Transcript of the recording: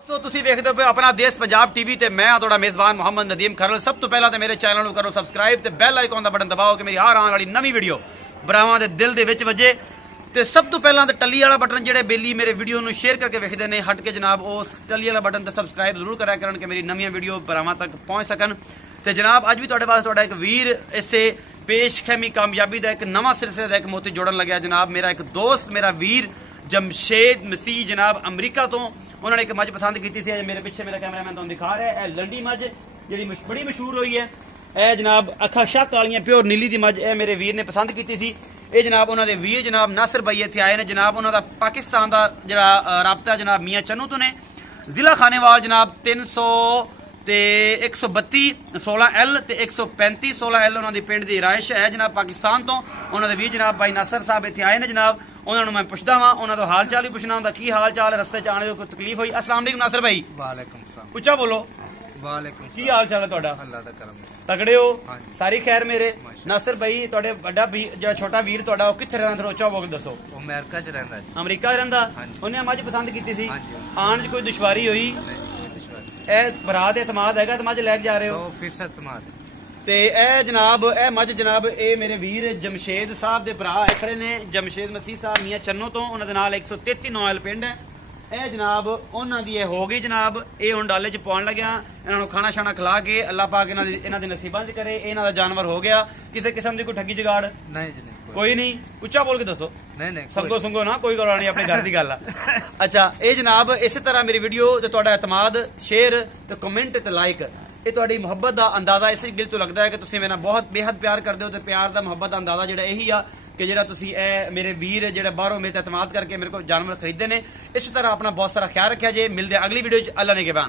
सो तुसी वेखदे पे अपना देश पंजाब टीवी ते मैं थोड़ा मेजबान मोहम्मद नदीम खरल। सब तो पहला तो मेरे चैनल को करो सबसक्राइब ते बेल आइकॉन का बटन दबाओ कि मेरी हर आने वाली नवी वीडियो भरावां दे दिल दे विच वजे। ते सब तो पहला तो टली वाला बटन जेडे बेली मेरे वीडियो नूं शेयर करके वेखदे ने हट के जनाब उस टली वाला बटन ते सबसक्राइब जरूर करा करन कि मेरी नवीं वीडियो भरावां तक पहुंच सकन। ते जनाब अज भी तुहाडे वास्ते तुहाडा एक वीर इसे पेशखमी कामयाबी का एक नवा सिलसिले का एक मोती जोड़न लग्या। जनाब मेरा एक दोस्त मेरा वीर जमशेद मसीह जनाब अमरीका तो उन्होंने एक मझ पसंद की थी। मेरे पिछे मेरा कैमरामैन तुहानूं दिखा रहा है लंडी मझ जी बड़ी मशहूर हुई है। यह जनाब अखा शक वाली प्योर नीली की मझ यह मेरे वीर ने पसंद की थी। ये जनाब उन्होंने वीर जनाब नासिर भाई इतने आए ने। जनाब उन्होंने पाकिस्तान का जरा राबता जनाब मियाँ चन्नू तो ने जिला खानेवाल जनाब 300 ते 132 16L ते 135 16L उन्होंने पिंड की राइश है जनाब पाकिस्तान तो। उन्होंने वीर जनाब भाई नासिर साहब इतने आए ने। जनाब उन्होंने मैं पुछदा वा उन्होंने हाल चाल ही पुछना होंगे की हाल चाल रस्ते च आने कोई तकलीफ हुई। अस्सलाम वालेकुम नासिर भाई। वालेकुम सलाम। उच्चा बोलो। वालेकुम की हाल चाल है तुहाडा? अल्लाह दा करम। तगड़े हो? सारी खैर मेरे। नासिर भाई तुहाडे बड़ा जो छोटा वीर तुहाडा वो कित्थे रहंदा? उच्चा बोल के दसो। वो अमेरिका च रहंदा है। अमरीका रहंदा? उन्हें मझ पसंद की सी आन च कोई दुश्वारी हुई? ए भरा दे एतमाद हैगा ते मझ लैके जा रहे हो? 100% एतमाद। ते ए जनाब ए मझ जनाब ए मेरे वीर जमशेद साहब दे भरा खड़े ने जमशेद मसीह साहब मियाँ चन्नो तो उन्होंने दे नाल 133 9L पिंड है। ए जनाब उन्होंने दी हो गई जनाब ये हुण डाले च पाउण लग्या। इन्हों खाना शाना खिला के अल्लाह पाक इन्हां दे नसीबां च करे इन्हां दा जानवर हो गया। किसी किस्म की कोई ठगी जुगाड़ नहीं जी नहीं कोई नहीं। उच्चा बोल के दसो। नहीं नहीं संगो संगो ना कोई गल नहीं अपने घर की गल है। अच्छा ये जनाब इस तरह मेरी वीडियो ते तुहाडा एतमाद शेयर ते कमेंट ते लाइक ये तुहाडी मुहब्बत का अंदाजा इस गिल तो लगता है कि तुसीं मेरा बहुत बेहद प्यार करदे हो। तो प्यार का मुहब्बत का अंदाजा जिहड़ा यही आ कि जिहड़ा तुसीं मेरे वीर जिहड़े बाहरों मेरे ते एतमाद करके मेरे को जानवर खरीदे ने। इस तरह अपना बहुत सारा ख्याल रखिया जे। मिलदे अगली वीडियो च। अल्लाह ने के बान।